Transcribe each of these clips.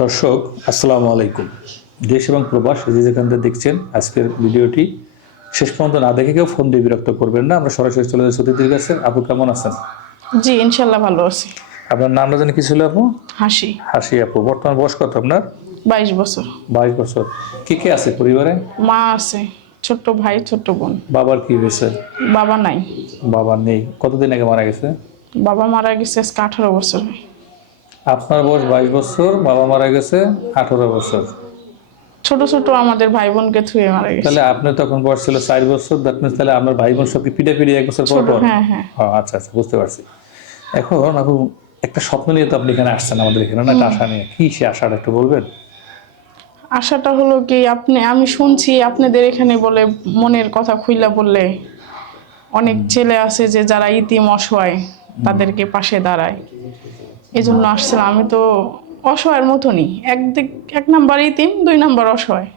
দর্শক আসসালামু আলাইকুম। দেশ এবং প্রবাস যে যেখান থেকে দেখছেন আজকের ভিডিওটি শেষ পর্যন্ত না দেখে কেউ ফোন দিয়ে বিরক্ত করবেন না। আমরা সরাসরি চলে যাচ্ছি অতিথির কাছে। আপু কেমন আছেন? জি ইনশাল্লাহ ভালো আছি। আপনার নামটা জানি কি ছিল আপু? হাসি। হাসি আপু। বর্তমান বয়স কত আপনার? বাইশ বছর। বাইশ বছর। কে কে আছে পরিবারে? মা আছে ছোট্ট ভাই ছোট্ট বোন। বাবার কি হয়েছে? বাবা নাই। বাবা নেই। কতদিন আগে মারা গেছে? বাবা মারা গেছে আজকে আঠারো বছর। আপনার বয়স বাইশ বছর বাবা মারা গেছে আঠারো বছর। ছোট ছোট আমাদের ভাই বোনকে থুয়ে মারা গেছে। তাহলে আপনি তখন বয়স ছিল চার বছর দ্যাট মিনস তাহলে আমার ভাই বোন সবকে পিঠে পিড়ে এক বছর পর পর? হ্যাঁ হ্যাঁ। আচ্ছা আচ্ছা বুঝতে পারছি। এখন আপু একটা স্বপ্ন নিয়ে তো আপনি এখানে আসছেন আমাদের এখানে না? একটা আশা নিয়ে। কি সে আশাটা একটু বলবেন? আশাটা হলো কি আপনি আমি শুনছি আপনাদের এখানে বলে মনের কথা খুইলা বললে অনেক ছেলে আছে যে যারা ইতিম অসহায় তাদেরকে পাশে দাঁড়ায়। এই জন্য আসছিলাম। আমি তো অসহায়ের মতনই। একদিক এক নাম্বার ইতিম দুই নাম্বার অসহায়।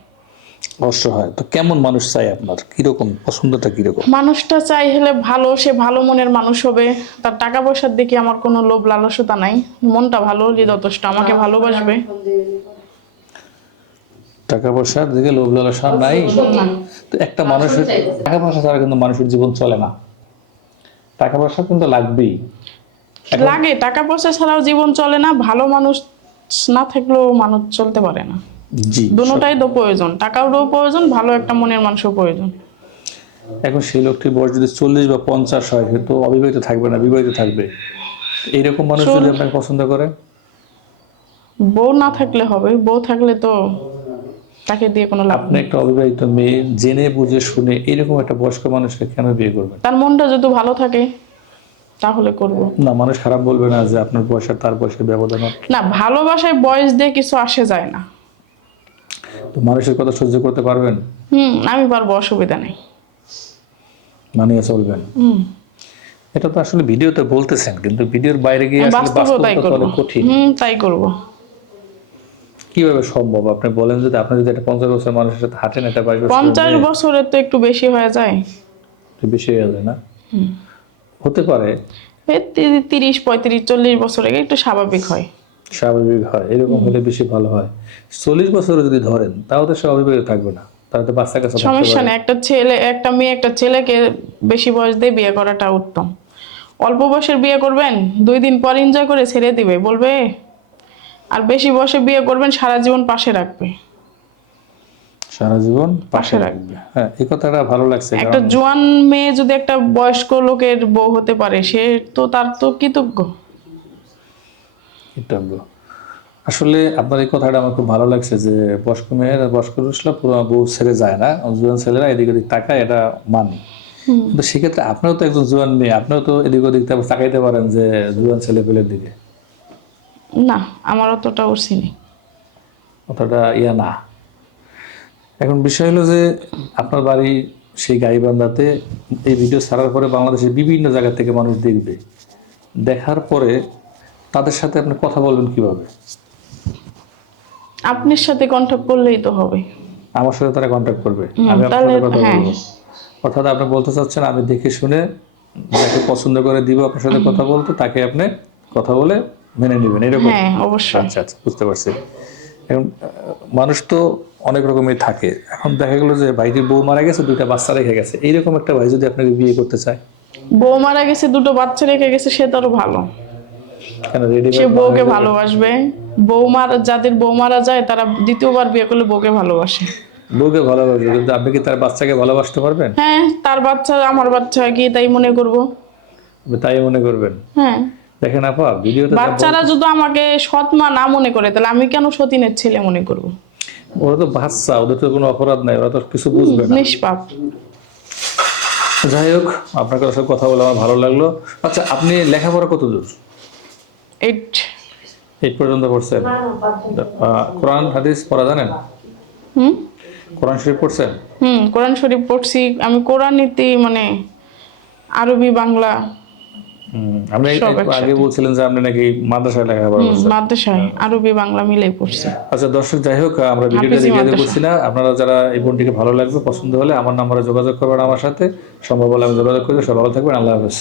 অসহায়। তো কেমন মানুষ চাই আপনার? কীরকম? পছন্দটা কীরকম? মানুষটা চাই হলে ভালো সে ভালো মনের মানুষ হবে। তার টাকা পয়সার দিকে আমার কোনো লোভ লালসতা নাই। মনটা ভালো হলে যথেষ্ট আমাকে ভালোবাসবে। টাকা পয়সার দিকে লোভ লালসা নাই। তো একটা মানুষের টাকা পয়সা ছাড়া কিন্তু মানুষের জীবন চলে না। টাকা পয়সা কিন্তু লাগবেই। লাগে টাকা পয়সা ছাড়াও জীবন চলে না ভালো মানুষ না থাকলেও মানুষ চলতে পারে না। জি দুটোটাই তো প্রয়োজন টাকারও প্রয়োজন ভালো একটা মনের মানুষও প্রয়োজন। এখন সেই লোকটির বয়স যদি চল্লিশ বা পঞ্চাশ হয় তো অবিবাহিত থাকবে না বিবাহিত থাকবে। এইরকম মানুষ যদি আপনাকে পছন্দ করে? বউ না থাকলে হবে বউ থাকলে তো তাকে দিয়ে কোনো লাভ আপনি একটা অবিবাহিত মেয়ে জেনে বুঝে শুনে এরকম একটা বয়স্ক মানুষকে কেন বিয়ে করবেন? তার মনটা যদি ভালো থাকে তাহলে করব। না মানুষ খারাপ বলবে না যে আপনার বয়স আর তার বয়সের ব্যবধান। না ভালোবাসায় বয়স দিয়ে কিছু আসে যায় না। তো মানুষের কথা সহ্য করতে পারবেন? হুম আমি পারব অসুবিধা নেই। মানিয়ে চলবেন হুম। এটা তো আসলে ভিডিওতে বলতেছেন কিন্তু ভিডিওর বাইরে গিয়ে আসলে বাস্তবতা অনেক কঠিন। হুম তাই করব। কীভাবে সম্ভব? আপনি বলেন যদি আপনি যদি একটা পঞ্চাশ বছর মানুষের সাথে হাঁটেন একটা বাইশ বছর পঞ্চাশ বছরের তো একটু বেশি হয়ে যায়। একটু বেশি হয়ে যায় না? হতে পারে। তিরিশ পঁয়ত্রিশ চল্লিশ বছর আগে একটু স্বাভাবিক হয়। স্বাভাবিক হয় এরকম হলে বেশি ভালো হয়। চল্লিশ বছর যদি ধরেন তাও তো স্বাভাবিক থাকবে না। তাহলে তো বাচ্চা কাছে সমস্যা। নেই একটা ছেলে একটা মেয়ে একটা ছেলেকে বেশি বয়স দিয়ে বিয়ে করাটা উত্তম। অল্প বয়সের বিয়ে করবেন দুই দিন পর এনজয় করে ছেড়ে দিবে বলবে আর বেশি বয়সে বিয়ে করবেন সারা জীবন পাশে রাখবে। সারা জীবন পাশে রাখবে। হ্যাঁ এই কথাটা ভালো লাগছে একটা জোয়ান মেয়ে যদি একটা বয়স্ক লোকের বউ হতে পারে সে তো তার তো কৃতজ্ঞ। কৃতজ্ঞ আসলে আপনার এই কথাটা আমার খুব ভালো লাগছে যে বয়স্ক মেয়ের বয়স্ক পুরো বউ ছেড়ে যায় না। জুয়ান ছেলেরা এদিক ওদিক তাকায় এটা মানি। কিন্তু সেক্ষেত্রে আপনারও তো একজন জুয়ান মেয়ে আপনিও তো এদিক ওদিক তাকাইতে পারেন যে জুয়ান ছেলে পেলের দিকে। না আমার অতটা উঠছি নেই অতটা ইয়া না। এখন বিষয় হলো যে আপনার বাড়ি সেই গাইবান্ধাতে এই ভিডিও ছাড়ার পরে বাংলাদেশের বিভিন্ন জায়গা থেকে মানুষ দেখবে। দেখার পরে তাদের সাথে আপনি কথা বলবেন কীভাবে? আপনার সাথে কন্ট্যাক্ট করলেই তো হবে। আমার সাথে তারা কন্ট্যাক্ট করবে। আমি আপনার সাথে কথা হ্যাঁ। বলব। অর্থাৎ আপনি বলতে চাচ্ছেন আমি দেখে শুনে যাকে পছন্দ করে দিব আপনার সাথে কথা বলতে তাকে আপনি কথা বলে মেনে নেবেন। এরকম। হ্যাঁ অবশ্যই। আচ্ছা আচ্ছা বুঝতে পারছি। এখন মানুষ তো অনেক রকমের থাকে। এখন দেখা গেলো যে ভাইটির বউ মারা গেছে দুইটা বাচ্চা রেখে গেছে। এইরকম একটা ভাই যদি আপনাকে বিয়ে করতে চায়। বউ মারা গেছে দুটো বাচ্চা রেখে গেছে সে তারও ভালো। সে বউকে ভালোবাসবে। বউ মারা যাদের বউ মারা যায় তারা দ্বিতীয়বার বিয়ে করলে বউকে ভালোবাসে। বউকে ভালোবাসবে কিন্তু আপনি কি তার বাচ্চাকে ভালোবাসতে পারবেন? হ্যাঁ তার বাচ্চা আমার বাচ্চা কি তাই মনে করব। তাই মনে করবেন? হ্যাঁ। দেখেন আপা ভিডিওতে বাচ্চারা যদি আমাকে সৎ মা না মনে করে তাহলে আমি কেন সতীনের ছেলে মনে করব? ওরা তো বাচ্চা ওদের তো কোনো অপরাধ নাই ওরা তো কিছু বুঝবে না। নিষ্পাপ। যাই হোক আপনার কাছে কথা বলে আমার ভালো লাগল। আচ্ছা আপনি লেখাপড়া কত দূর এইট এইট পর্যন্ত পড়ছেন? কোরআন হাদিস পড়া জানেন? হুম? কোরআন শরীফ পড়ছেন? হুম কোরআন শরীফ পড়ছি। আমি কোরআন নীতি মানে আরবি বাংলা আপনি আগে বলছিলেন যে আপনি নাকি মাদ্রাসায় লেখাপড়া করছেন। মাদ্রাসায় আরবি বাংলা মিলেই পড়ছি। আচ্ছা দর্শক যাই হোক আমরা ভিডিওটা রেখে মাদ্রাসা। না। আপনারা যারা এই বোনটিকে ভালো লাগবে পছন্দ হলে আমার নাম্বারে যোগাযোগ করবেন আমার সাথে। সম্ভব হলে আমি যোগাযোগ করব সবাই ভালো থাকবেন। আল্লাহ হাফেজ।